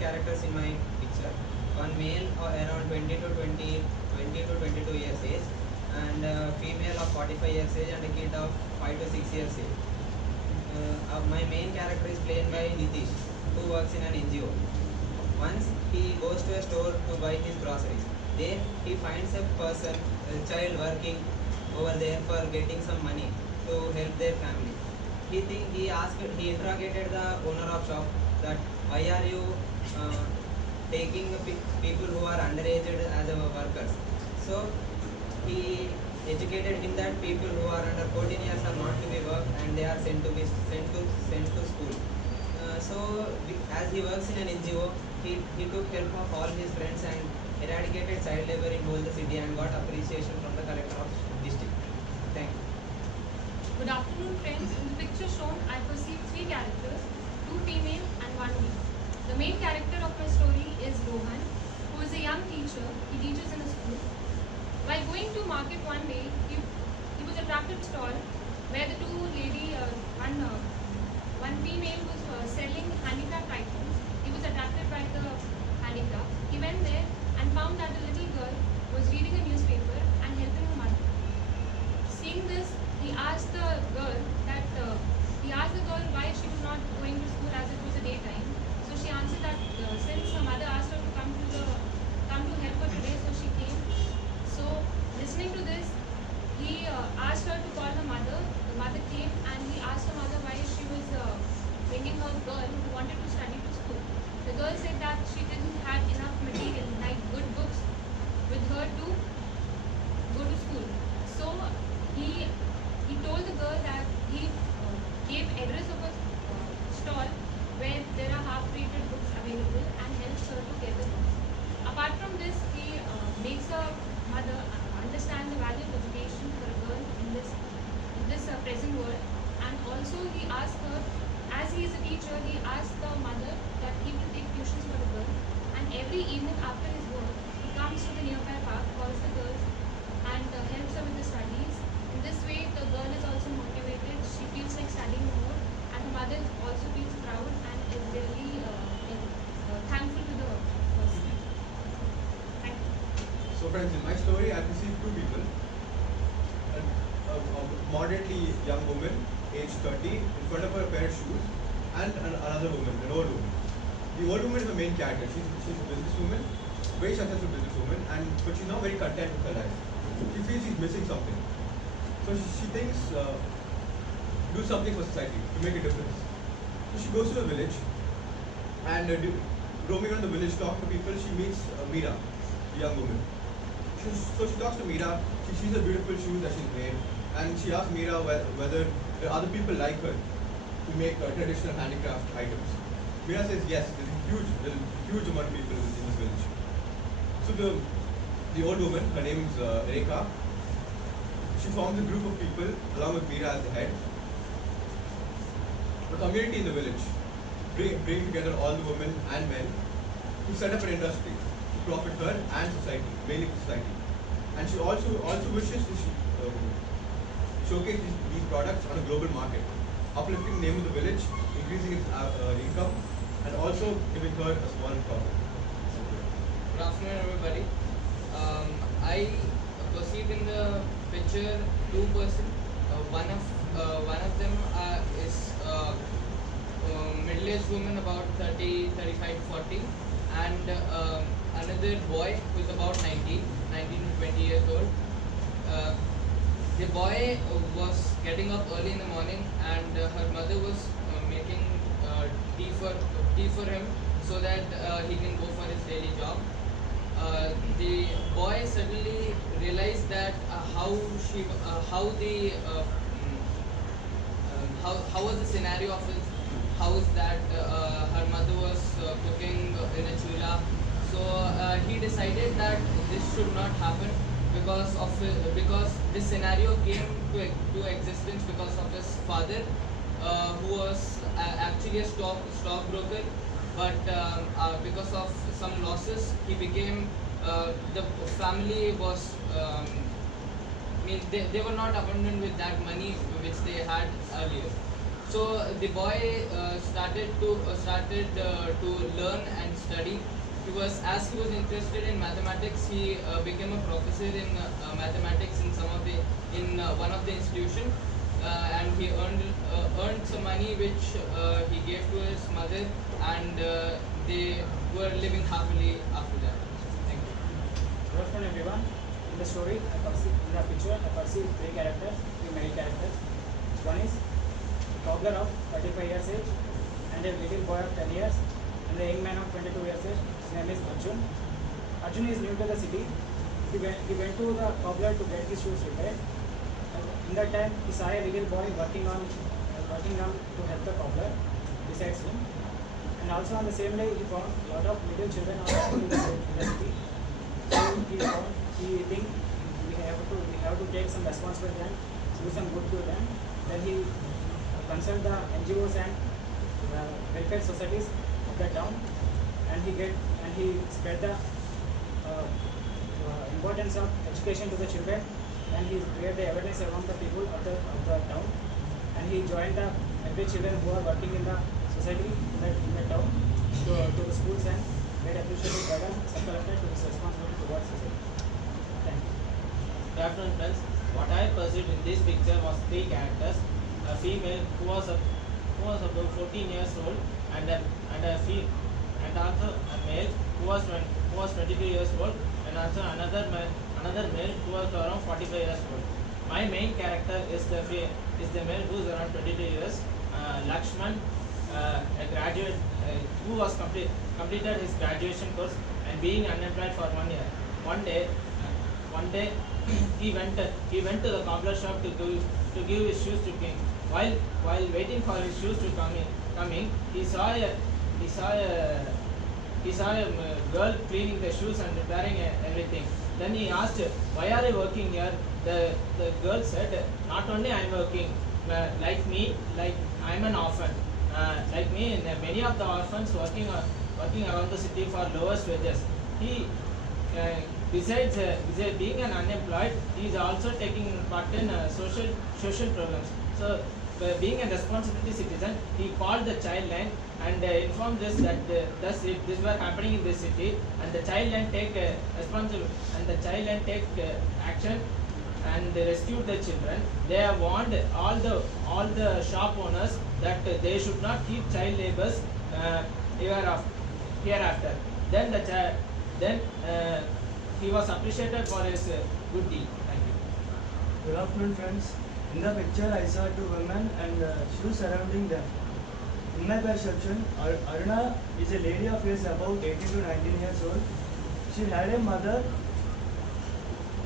characters in my picture. One male around 20 to 22 years age, and a female of 45 years age, and a kid of 5 to 6 years age. My main character is played by Nitish, who works in an NGO. Once he goes to a store to buy his groceries. There he finds a person, a child working over there for getting some money to help their family. He interrogated the owner of shop that why are you taking people who are underaged as our workers. So he educated him that people who are under 14 years are not to be worked and they are sent to school. As he works in an NGO, he took help of all his friends and eradicated child labor in whole the city and got appreciation from the collector of district. Thank you. Good afternoon, friends. In the picture shown, I perceive three characters, two female and one male. The main character of my story is Rohan, who is a young teacher. He teaches in a school. While going to market one day, he was attracted to a stall where the one female was selling handicraft items. He was attracted by the handicraft. He went there and found that a little girl was reading a newspaper and helping her mother. Seeing this, he asked the girl why she was not going to school as it was a daytime. So she answered that since her mother asked her to come to help her today, so she came. So listening to this, he asked her to call her mother. The mother came and he asked her mother why she was bringing her girl who wanted to study to school. The girl said that she didn't have enough material, like good books, with her to go to school. So he told the girl that he gave address of a stall where there are half-rated books available and helps her to get the books. Apart from this, he makes her mother understand the value of education for a girl in this present world, and also he asked her, as he is a teacher, he asked the mother that he will take tuitions for the girl, and every evening after his work, he comes to the nearby park, calls the girls, and helps her with the studies. In this way, the girl is also motivated. She feels like studying more, and her mother also feels proud and is really thankful to the person. Thank you. So friends, in my story, I perceive two people. A moderately young woman, age 30, in front of her a pair of shoes, and another woman, an old woman. The old woman is the main character. She's a businesswoman, very successful businesswoman, but she's not very content with her life. She feels she's missing something. So she thinks, do something for society to make a difference. So she goes to a village and roaming around the village, talking to people, she meets Meera, the young woman. So she talks to Meera, she sees the beautiful shoes that she's made, and she asks Meera whether there are other people like her to make traditional handicraft items. Meera says yes, there's a huge amount of people in this village. So the old woman, her name is Rekha, she forms a group of people along with Meera as the head. A community in the village, bring together all the women and men to set up an industry to profit her and society, mainly society. And she also wishes to showcase these products on a global market, uplifting the name of the village, increasing its income, and also giving her a small profit. Good afternoon, everybody. I perceive in the picture two persons. One of them is middle-aged woman about 30, 35, 40, and another boy who is about 19 to 20 years old. The boy was getting up early in the morning, and her mother was making tea for him so that he can go for his daily job. The boy suddenly realized that how was the scenario of his house, that her mother was cooking in a chula. So he decided that this should not happen because this scenario came to existence because of his father, who was actually a stockbroker, but because of some losses, he became the family was. They were not abundant with that money which they had earlier. So the boy started to learn and study. As he was interested in mathematics, he became a professor in mathematics in one of the institution, and he earned some money which he gave to his mother, and they were living happily after that. Thank you. Good afternoon, everyone. In the story, in the picture, I perceive three male characters. One is a cobbler of 35 years age, and a little boy of 10 years, and a young man of 22 years age. His name is Arjun. Arjun is new to the city. He went to the cobbler to get his shoes repaired. In that time, he saw a little boy working on to help the cobbler besides him. And also on the same day, he found a lot of little children in the city. So he think we have to take some responsibility and do some good to them. Then he consult the NGOs and welfare societies of the town, and he spread the importance of education to the children, and he created the awareness among the people of the town, and he joined the every children who are working in the society in the town to the schools and get appreciated by the sub-collector to his responsibility towards society. Thank you. Good afternoon, friends. What I perceived in this picture was three characters: a female who was about 14 years old, and also a male who was 22 years old, and also another male who was around 45 years old. My main character is the male who is around 22 years, Lakshman, a graduate who was completed his graduation course and being unemployed for 1 year. One day he went to the cobbler shop to give his shoes to King. While waiting for his shoes to coming, he saw a girl cleaning the shoes and repairing everything. Then he asked, "Why are you working here?" The girl said, "Not only I am working, like I am an orphan. Like me, many of the orphans working around the city for lowest wages." He besides being an unemployed, he is also taking part in social programs. So, being a responsibility citizen, he called the child line and informed this that this were happening in this city, and the child line take action and they rescued the children. They have warned all the shop owners that they should not keep child labours hereafter. Then he was appreciated for his good deed. Thank you. Good afternoon, friends. In the picture, I saw two women and shoes surrounding them. In my perception, Aruna is a lady of age about 18 to 19 years old. She had a mother.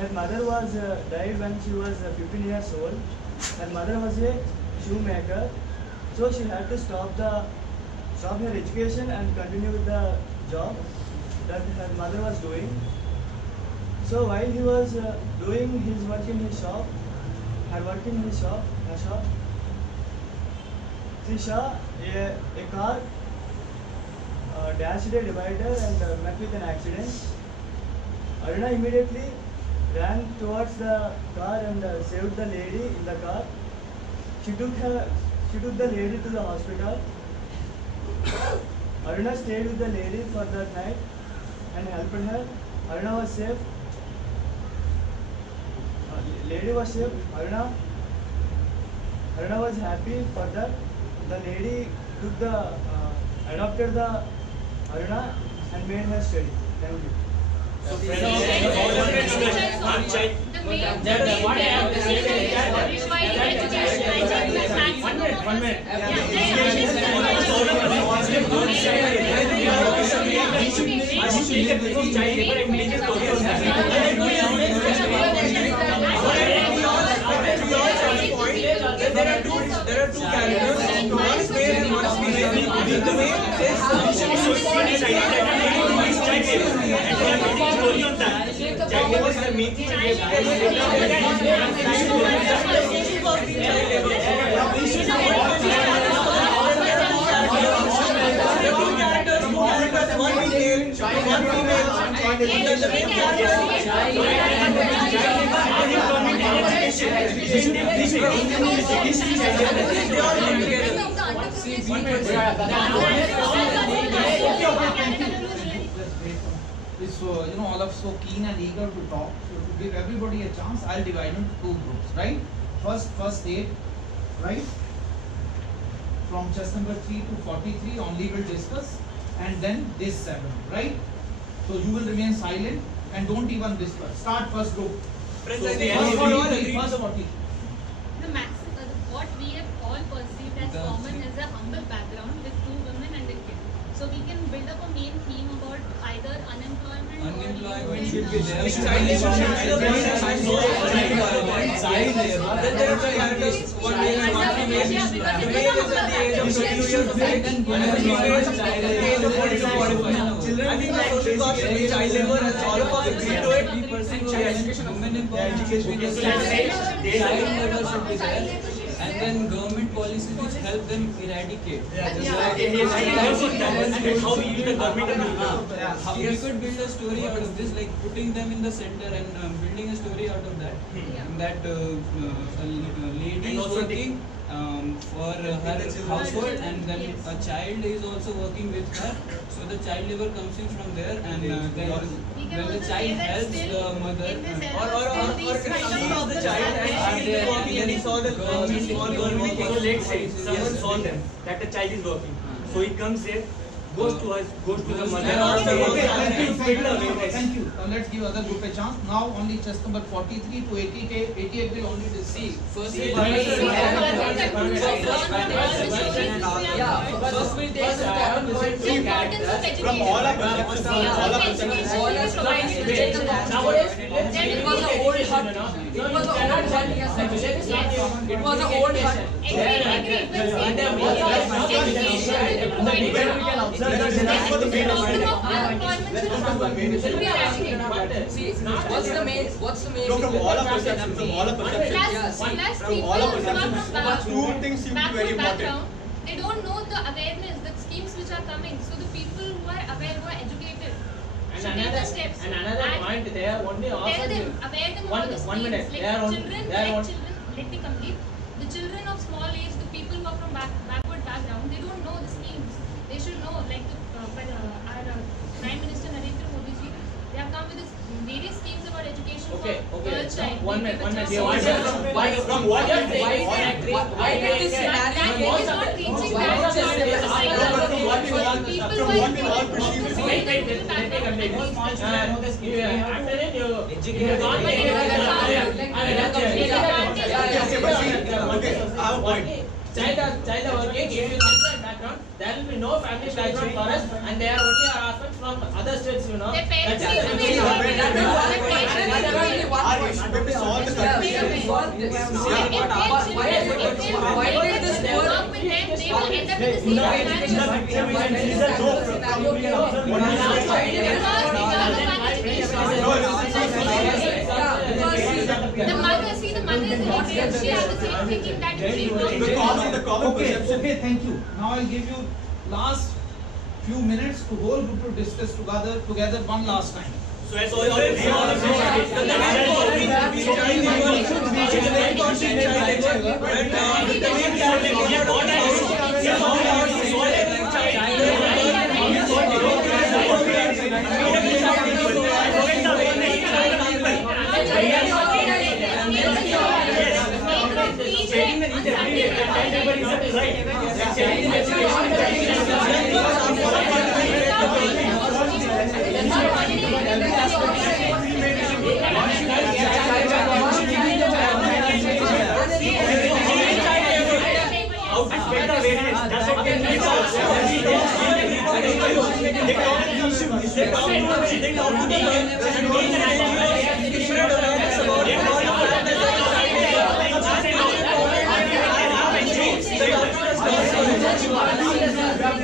Her mother was died when she was 15 years old. Her mother was a shoemaker, so she had to stop her education and continue with the job that her mother was doing. So while he was doing his work in his shop, she saw a car dashed a divider and met with an accident. Aruna immediately ran towards the car and saved the lady in the car. She took the lady to the hospital. Aruna stayed with the lady for that night and helped her. Aruna was safe. Lady was safe. Aruna was happy for that. The lady adopted the Aruna and made her study. Thank you. One minute. There are two characters. One is male and one is female. The male says story on that. Child labor is the main thing. Two characters, one male male, to one female. Under the main Is all of so keen and eager to talk. So to give everybody a chance, I'll divide into two groups, right? First 8, right? From chest number 3 to 43 only will discuss, and then this 7, right? So you will remain silent and don't even discuss. Start first group. Friends, So I think first everybody 43, agrees. first 40. The what we have all perceived as common is a humble background with 2 women and a kid. So we can build up a main theme about either unemployment or should be there. Child labor should be there. Child labor. Then there are characters, one male and one female. The male is at the age of 22 years of age and the female is at the age of 40 to 45. I think the social cost of child labor has all of us agreed to it. Women empowerment, child labor should be there, and then government policies which help them eradicate. How we use the government. We could build a story out of this, like putting them in the center and building a story out of that. That a lady is working for her household, and then a child is also working with her. So the child labor comes in from there, and then when the child helps the mother, Or he saw the child and she is working and he saw the small girl working. So let's say someone saw them that the child is working. So he comes there, goes to the mother. Thank you. Now let's give other group a chance. Now only chest number 43 to 88 will only discuss. First we'll take the important point. From all our perspectives, Nowadays, it was an old hut. It was an old hut. It was an old hut. See, what's the main? No, from all our perceptions, from all our perceptions. From all our perceptions, two things seem to be very important. They don't know the awareness, the schemes which are coming. So the people who are aware, who are educated, should take the steps. And another point, they are only Tell offered them, aware them one- of the one schemes. minute. Like They are on- children, they are like on- children, let me complete. The children of small age, the people who are from backward background, they don't know the schemes. They should know, like our Prime Minister Narendra Modi ji, they have come with this various schemes about education Okay, for okay. girl child. One minute. Why From what you are saying, Why did this scenario? is not reaching Why that is this scenario? From what we all perceive is Wait, let me complete. After that, you okay, I have a point. child are working. If you check their background, there will be no family background for us, and they are only husbands from other states. Their parents That's need to it. be Our issue to solve the confusion. Why did this work with them, they will end up in the same The mother is illiterate. She has the same thinking that The common perception. Okay, thank you. Now I'll give you last few minutes to whole group to discuss together one last time.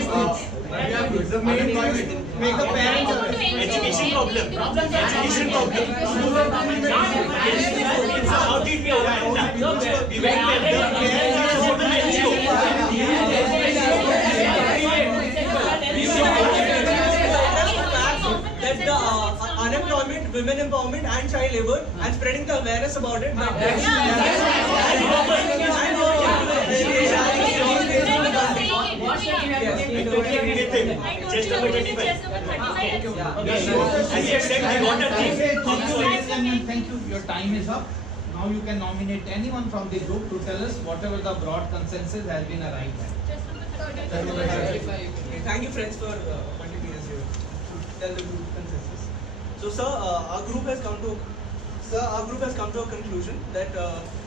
The main point, make the parents aware. education problem. Education problem. How did we arrive? The parents are supposed to the unemployment, women empowerment, and child labor, and spreading the awareness about it. Just number 25. Thank you. Your time is up. Now you can nominate anyone from the group to tell us whatever the broad consensus has been arrived at. Thank you, friends, for continuing us here to tell the group consensus. So, sir, our group has come to a conclusion that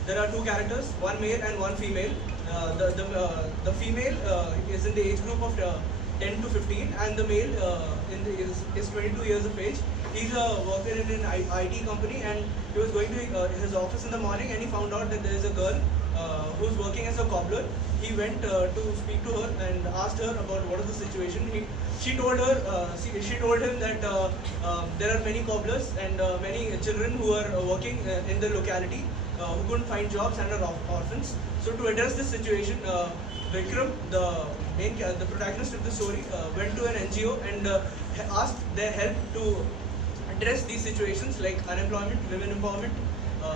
there are two characters, one male and one female. The female is in the age group of 10 to 15, and the male is 22 years of age. He's a worker in an IT company, and he was going to his office in the morning, and he found out that there is a girl who's working as a cobbler. He went to speak to her and asked her about what is the situation. She told him that there are many cobblers and many children who are working in the locality who couldn't find jobs and are orphans. So to address this situation, Vikram, the protagonist of the story, went to an NGO and asked their help to address these situations like unemployment, women empowerment,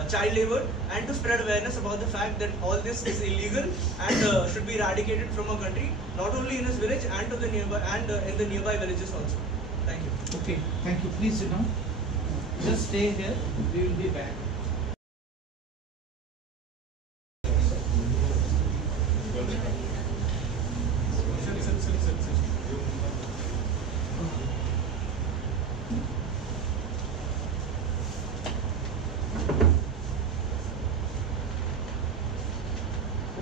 child labor, and to spread awareness about the fact that all this is illegal and should be eradicated from our country, not only in his village and in the nearby villages also. Thank you. Okay, thank you. Please sit down. Just stay here. We will be back.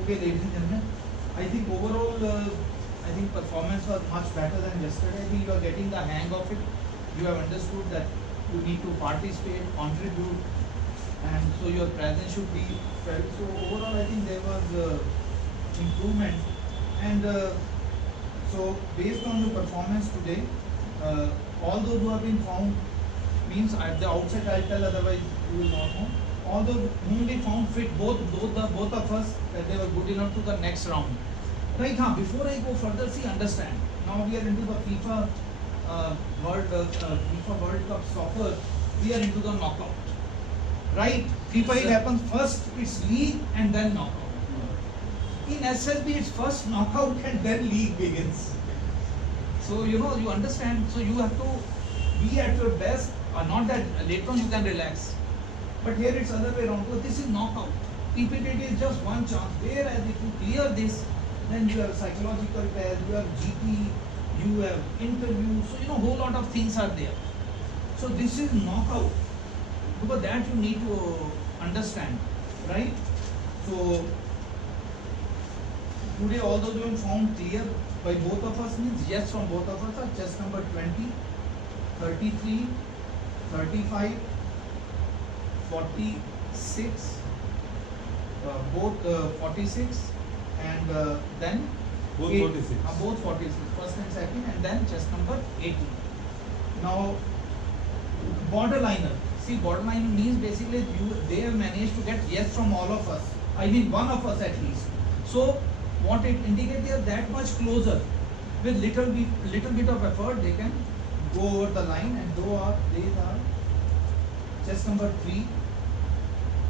Okay, ladies and gentlemen, I think overall, performance was much better than yesterday. I think you are getting the hang of it. You have understood that you need to participate, contribute, and so your presence should be felt. So overall, I think there was improvement. And so based on your performance today, all those who have been found, means at the outset I'll tell, otherwise you will not know. All those whom we found fit, both of us, that they were good enough to the next round. Right, before I go further, see, understand. Now we are into the FIFA World Cup soccer. We are into the knockout. Right? FIFA, it happens first, it's league and then knockout. In SSB, it's first knockout and then league begins. So you understand. So you have to be at your best. Not that later on you can relax. But here it's other way around. Because this is knockout. PPTT is just one chance. Whereas if you clear this, then you have psychological test, you have GP, you have interview. So whole lot of things are there. So this is knockout. Because that you need to understand, right? So today all those who have found clear by both of us means yes from both of us are chest number 20, 33, 35, 46, both 46, and then Both 8, 46. Both 46, first and second, and then chest number 18. Now, borderliner. See, borderliner means basically they have managed to get yes from all of us. I mean one of us at least. So what it indicates, they are that much closer. With little bit of effort, they can go over the line, and they are chest number 3,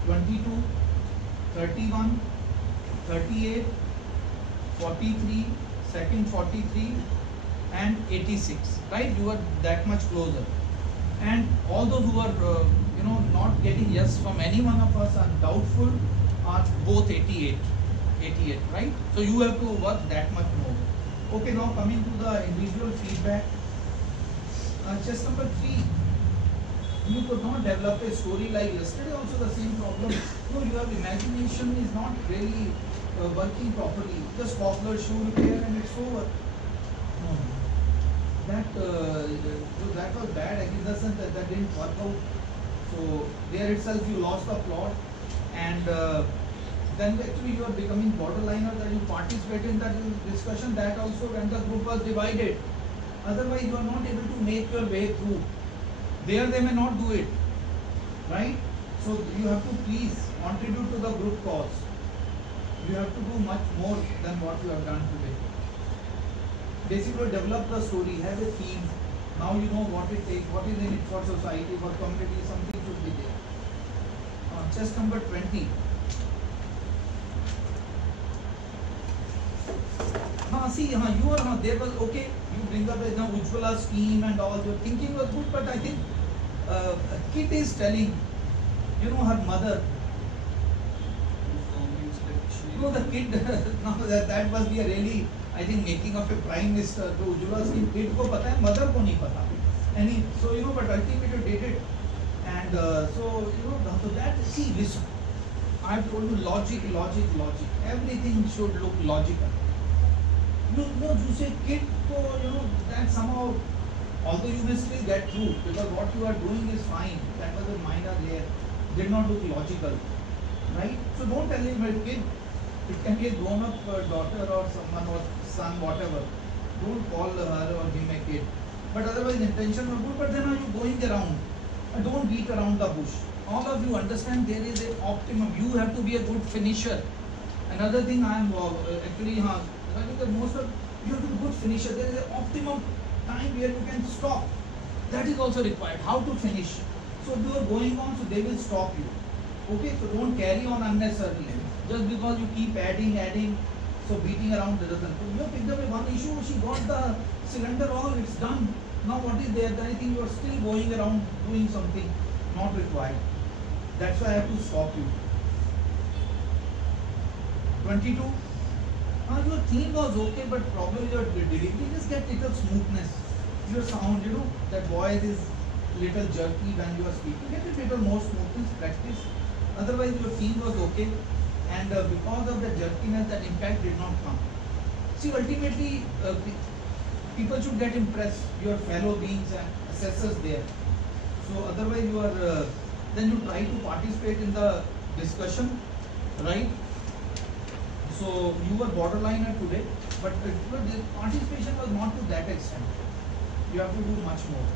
22, 31, 38, 43, second 43, and 86. Right? You are that much closer. And all those who are not getting yes from any one of us are doubtful are both 88, right? So you have to work that much more. Okay, now coming to the individual feedback. Chest number 3, you could not develop a story like yesterday. Also the same problem. Your imagination is not really working properly. Just popular shoe repair and it's over. No. That was bad. I guess that didn't work out. So there itself you lost the plot, and then actually you are becoming borderliner, that you participate in that discussion. That also when the group was divided. Otherwise you are not able to make your way through. There they may not do it, right? So you have to please contribute to the group cause. You have to do much more than what you have done today. Basically develop the story, have a theme, Now you know what it takes, what is in it for society, for community, something should be there. Chest number 20. You are there was okay. You bring up the Ujjwala scheme and all. Your thinking was good, but I think Kit is telling, her mother. No, the kid. No, that must be a really, I think, making of a prime minister. The Ujjwala scheme, kid ko pata hai, mother ko nahi pata. So but ultimately did it, and so that listen. I have told you logic. Everything should look logical. You say kid ko, that somehow, although you will still get through, because what you are doing is fine. That was a minor layer. Did not look logical, right? So don't tell him a kid. It can be a grown-up daughter or someone or son, whatever. Don't call her or him a kid. But otherwise, intention was good. But then are you going around? Don't beat around the bush. All of you understand there is an optimum. You have to be a good finisher. Another thing I am actually, I think that most of you have to be good finisher. There is an optimum time where you can stop. That is also required. How to finish. So if you are going on, so they will stop you. Okay, so don't carry on unnecessarily. Just because you keep adding, so beating around doesn't. So you have picked up one issue, she got the cylinder all, it's done. Now what is there? I think you are still going around doing something not required. That's why I have to stop you. 22. Your theme was okay, but probably your delivery just get little smoothness. Your sound, that voice is little jerky when you are speaking. Get a little more smoothness, practice. Otherwise, your theme was okay, and because of the jerkiness, that impact did not come. See, ultimately, people should get impressed. Your fellow beings and assessors there. So otherwise, you are then you try to participate in the discussion, right? So you were borderliner today, but the participation was not to that extent. You have to do much more.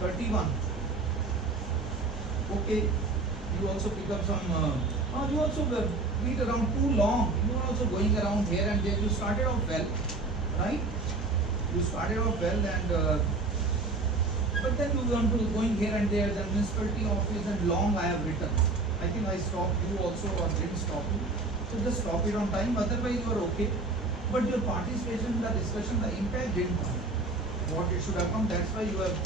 31. Okay, you also pick up some. You also beat around too long. You are also going around here and there. You started off well, right? You started off well, and but then you want to going here and there. The municipality office and long I have written. I think I stopped you also or didn't stop you. So just stop it on time. Otherwise you are okay. But your participation in the discussion, the impact didn't come. What it should have come. That's why you have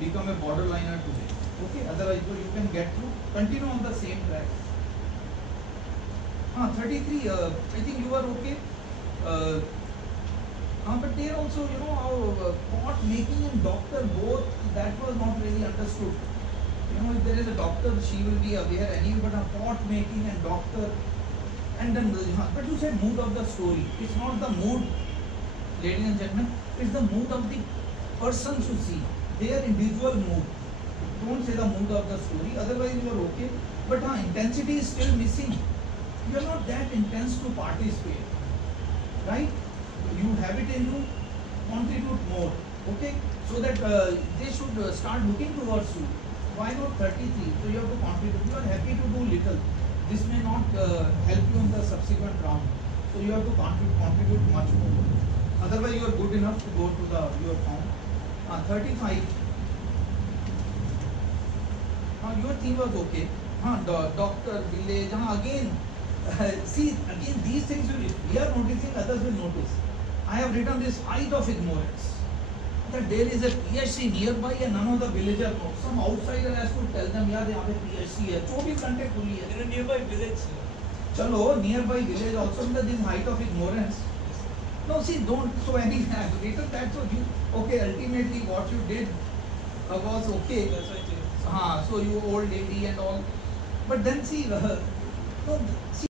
become a borderliner today. Okay. Otherwise you can get through. Continue on the same track. 33. I think you are okay. But there also, how pot making and doctor both, that was not really understood. If there is a doctor, she will be aware anyway, but a pot making and doctor, and then, but you said mood of the story. It's not the mood, ladies and gentlemen, it's the mood of the person to see, their individual mood. Don't say the mood of the story, otherwise you are okay. But intensity is still missing. You are not that intense to participate, right? You have it in you, contribute more, okay? So that they should start looking towards you. Why not 33? So you have to contribute. You are happy to do little. This may not help you in the subsequent round. So you have to contribute much more. Otherwise you are good enough to go to your form. 35. Your theme was okay. The doctor, village, again. See, again these things we are noticing, others will notice. I have written this height of ignorance. That there is a PHC nearby and none of the villagers know. Some outsider has to tell them, yeah, there is a PHC here. 24 घंटे खुली है. In a nearby village. चलो, nearby village also this height of ignorance. No, see, don't. So any written that, so you okay. Ultimately, what you did was okay. That's why I changed. So you old lady and all, but then see, no, see.